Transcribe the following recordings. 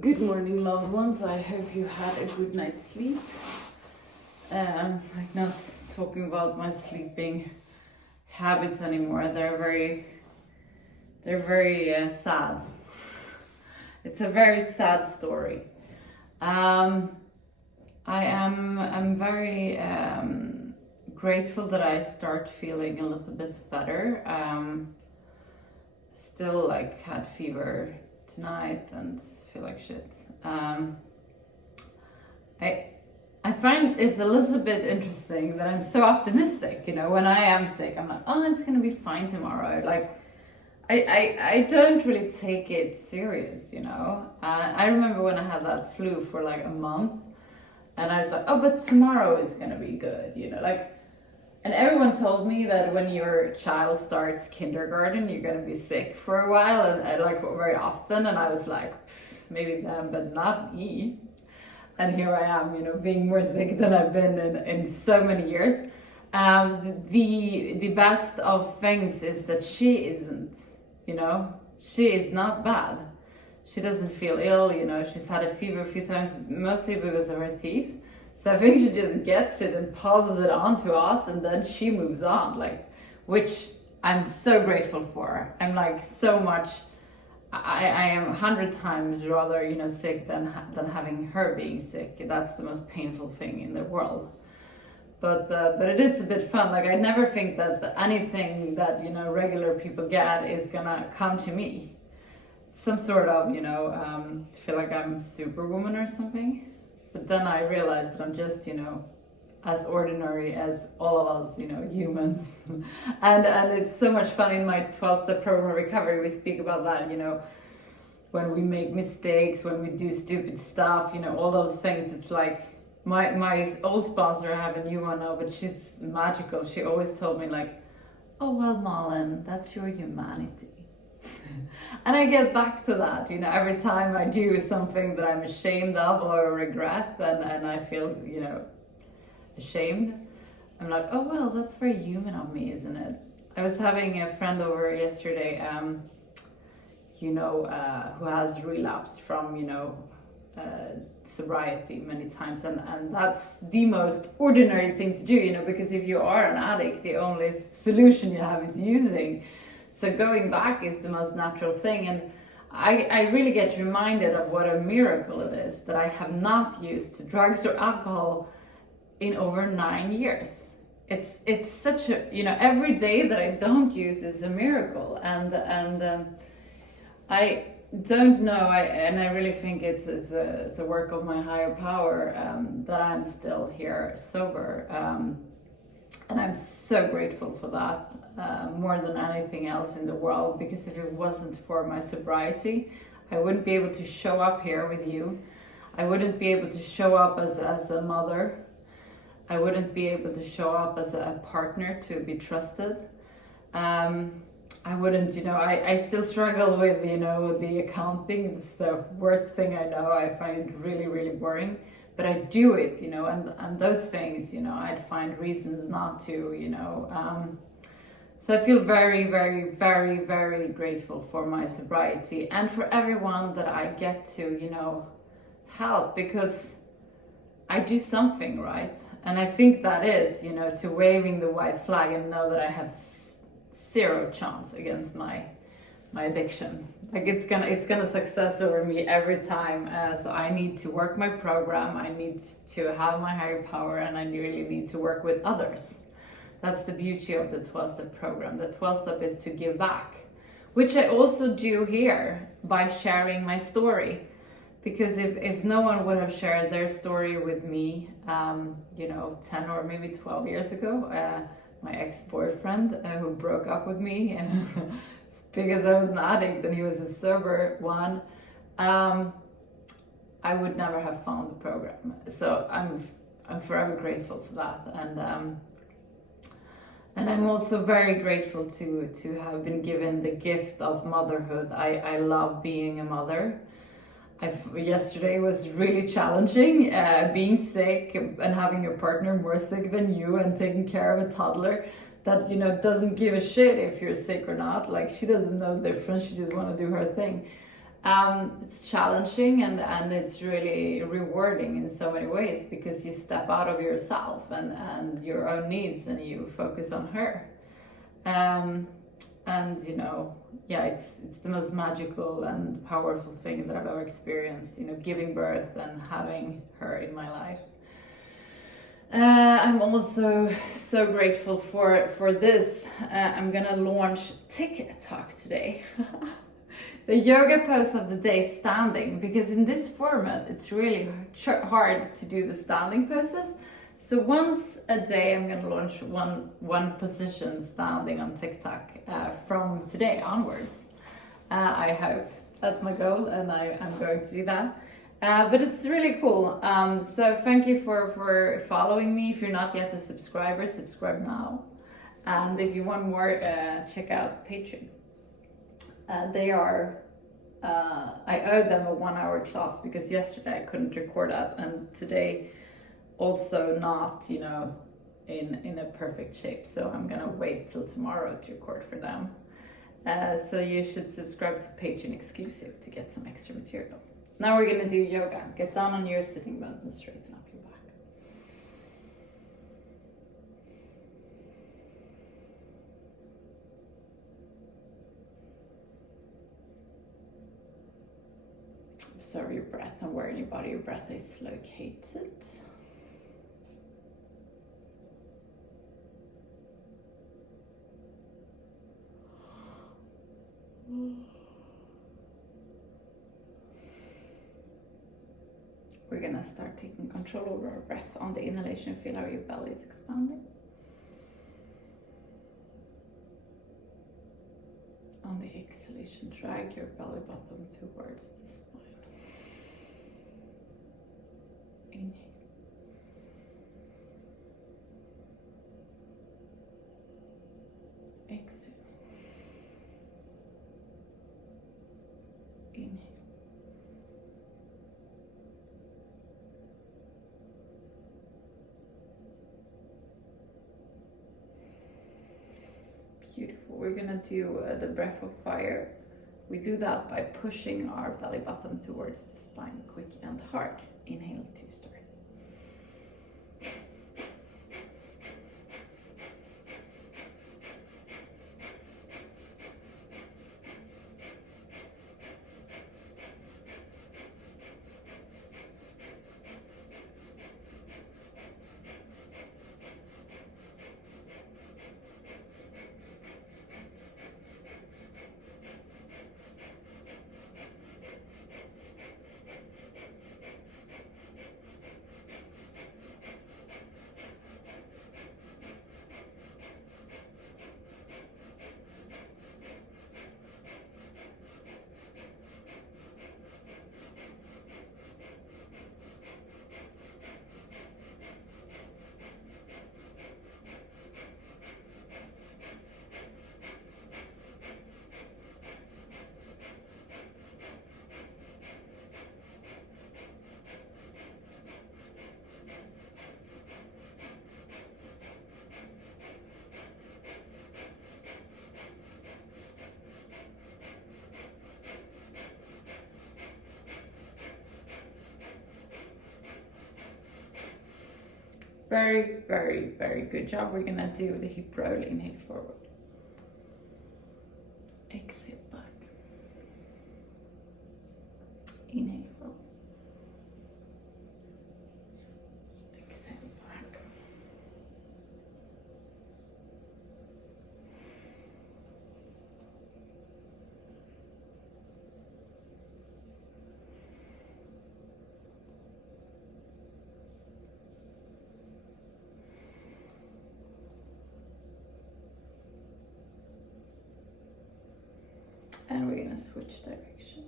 Good morning, loved ones. I hope you had a good night's sleep. Like not talking about my sleeping habits anymore. They're very sad. It's a very sad story. I'm very grateful that I start feeling a little bit better. Still had fever tonight and feel like shit. I find it's a little bit interesting that I'm so optimistic. When I am sick, I'm like, oh, it's gonna be fine tomorrow. I don't really take it serious. I remember when I had that flu for like a month, and I was like, oh, but tomorrow is gonna be good. And everyone told me that when your child starts kindergarten, you're gonna be sick for a while, and very often. And I was like, maybe them, but not me. And here I am, being more sick than I've been in so many years. The best of things is that she isn't. She is not bad. She doesn't feel ill. She's had a fever a few times, mostly because of her teeth. So I think she just gets it and passes it on to us, and then she moves on, which I'm so grateful for. I'm so much, I am 100 times rather, sick than having her being sick. That's the most painful thing in the world. But it is a bit fun. I never think that anything that, regular people get is gonna come to me. Some sort of, feel like I'm superwoman or something. But then I realized that I'm just, as ordinary as all of us, humans. and it's so much fun in my 12-step program recovery. We speak about that, when we make mistakes, when we do stupid stuff, all those things. It's like my old sponsor, I have a new one now, but she's magical. She always told me oh, well, Malin, that's your humanity. And I get back to that, every time I do something that I'm ashamed of or regret, and I feel, ashamed, I'm like, oh, well, that's very human of me, isn't it? I was having a friend over yesterday, who has relapsed from, sobriety many times, and that's the most ordinary thing to do, because if you are an addict, the only solution you have is using. So going back is the most natural thing, and I really get reminded of what a miracle it is that I have not used drugs or alcohol in over 9 years. It's such a, every day that I don't use is a miracle, and I don't know, and I really think it's a work of my higher power that I'm still here sober. And I'm so grateful for that, more than anything else in the world, because if it wasn't for my sobriety, I wouldn't be able to show up here with you. I wouldn't be able to show up as a mother. I wouldn't be able to show up as a partner to be trusted. I wouldn't, I still struggle with, the accounting. It's the worst thing I know. I find it really, really boring. But I do it, and those things, I'd find reasons not to, so I feel very, very, very, very grateful for my sobriety and for everyone that I get to, help, because I do something right. And I think that is, to waving the white flag and know that I have zero chance against my addiction. It's gonna success over me every time. So I need to work my program. I need to have my higher power, and I really need to work with others. That's the beauty of the 12-step program. The 12-step is to give back, which I also do here by sharing my story. Because if no one would have shared their story with me, 10 or maybe 12 years ago, my ex-boyfriend who broke up with me because I was an addict and he was a sober one, I would never have found the program. So I'm forever grateful for that, and I'm also very grateful to have been given the gift of motherhood. I love being a mother. Yesterday was really challenging, being sick and having a partner more sick than you and taking care of a toddler that doesn't give a shit if you're sick or not. She doesn't know the difference. She just want to do her thing. It's challenging and it's really rewarding in so many ways because you step out of yourself and your own needs and you focus on her. And you know, yeah, it's the most magical and powerful thing that I've ever experienced, you know, giving birth and having her in my life. I'm also so grateful for this. I'm gonna launch TikTok today. The yoga pose of the day, standing, because in this format it's really hard to do the standing poses. So once a day I'm gonna launch one position standing on TikTok from today onwards. I hope that's my goal, and I'm going to do that. But it's really cool. So thank you for following me. If you're not yet a subscriber, subscribe now. And if you want more, check out Patreon. I owe them a 1 hour class because yesterday I couldn't record that, and today also not, you know, in a perfect shape. So I'm gonna wait till tomorrow to record for them. So you should subscribe to Patreon exclusive to get some extra material. Now we're gonna do yoga. Get down on your sitting bones and straighten up your back. Observe your breath and where in your body your breath is located. We're gonna start taking control over our breath. On the inhalation, feel how your belly is expanding. On the exhalation, drag your belly button towards the spine. Inhale. Exhale. Inhale. Beautiful. We're gonna do the breath of fire. We do that by pushing our belly button towards the spine, quick and hard. Inhale to start. Very, very, very good job. We're gonna do the hip roll. Inhale forward. Exhale back. Inhale forward. Exhale back. And we're gonna switch direction.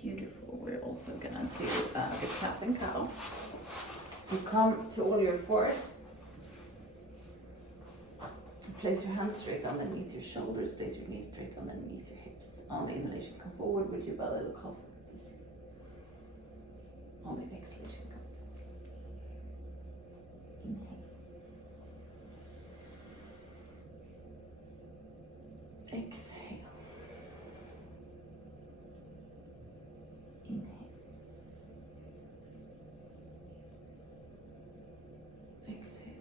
Beautiful. We're also gonna do the cat and cow. So come to all your fours. Place your hands straight underneath your shoulders. Place your knees straight underneath your hips. On the inhalation, come forward with your belly, look up, please. On the exhalation, come. Inhale. Exhale. Inhale. Exhale.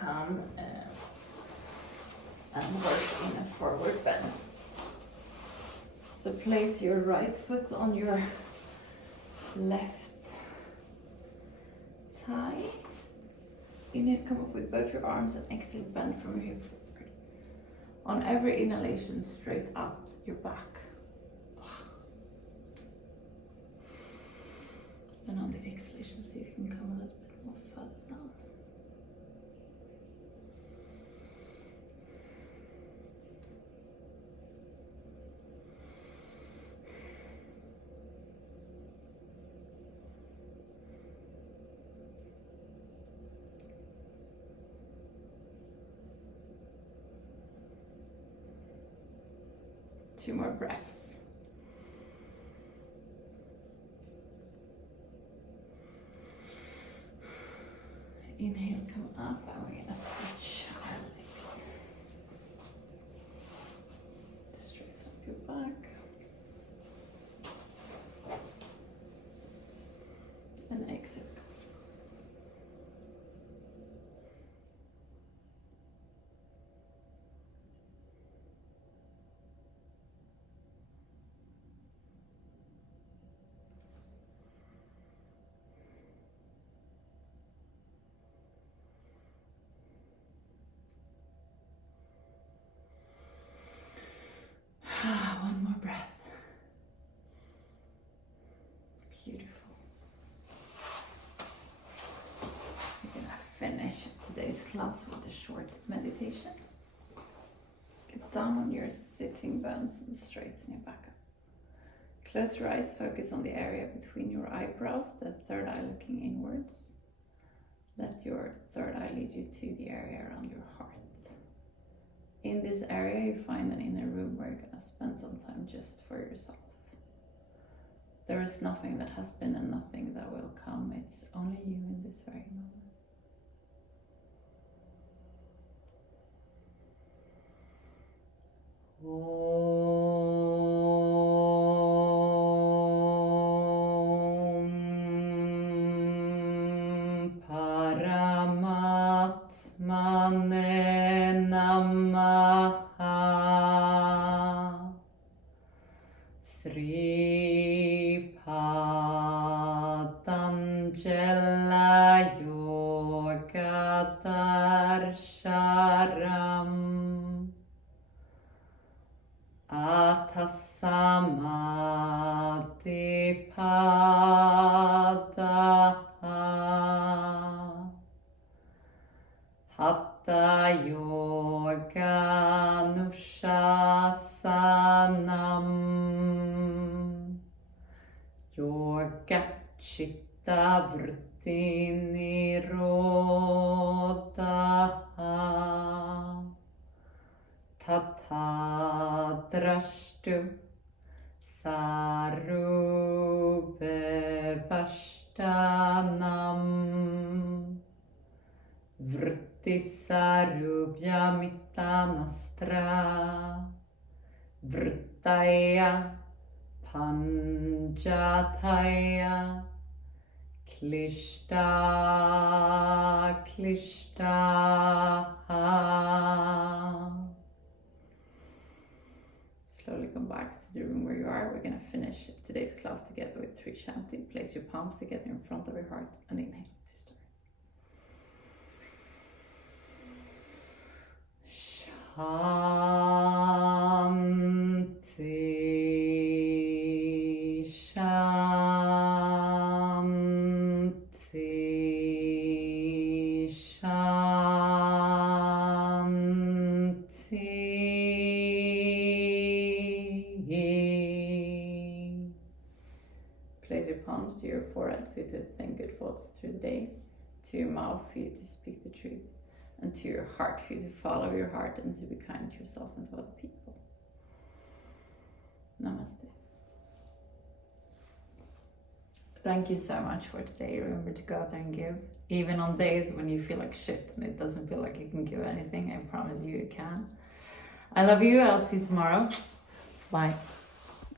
'Come and work in a forward bend. So place your right foot on your left thigh. Inhale, come up with both your arms, and exhale, bend from your hip forward. On every inhalation, straight out your back. And on the exhalation, see if you can come a little bit more further down. Two more breaths. Inhale, come up, and we're gonna switch our legs. Straighten up your back. And exhale. One more breath. Beautiful. We're gonna finish today's class with a short meditation. Get down on your sitting bones and straighten your back up. Close your eyes, focus on the area between your eyebrows, the third eye looking inwards. Let your third eye lead you to the area around your heart. In this area, you find an inner room where you're gonna spend some time just for yourself. There is nothing that has been and nothing that will come. It's only you in this very moment. Om Paramatmane Namaha. Sri Patanjala Yoga Darsharam Atasamadhi Padaha Hatha Yoga Nushasanam Yoga Chitta Vritti Nirodha Tatha Drashtu Sarube Vashtanam Vritti Sarubhya Mittanastra Vrittaya Panjataya Klishta Klishtaha. slowly come back to the room where you are. We're going to finish today's class together with 3 chanting. Place your palms together in front of your heart and inhale to start. Shanti, Shanti, Shanti. Place your palms to your forehead for you to think good thoughts through the day, to your mouth for you to speak the truth, and to your heart for you to follow your heart and to be kind to yourself and to other people. Namaste. Thank you so much for today. Remember to go out there and give. Even on days when you feel like shit and it doesn't feel like you can give anything, I promise you can. I love you. I'll see you tomorrow. Bye.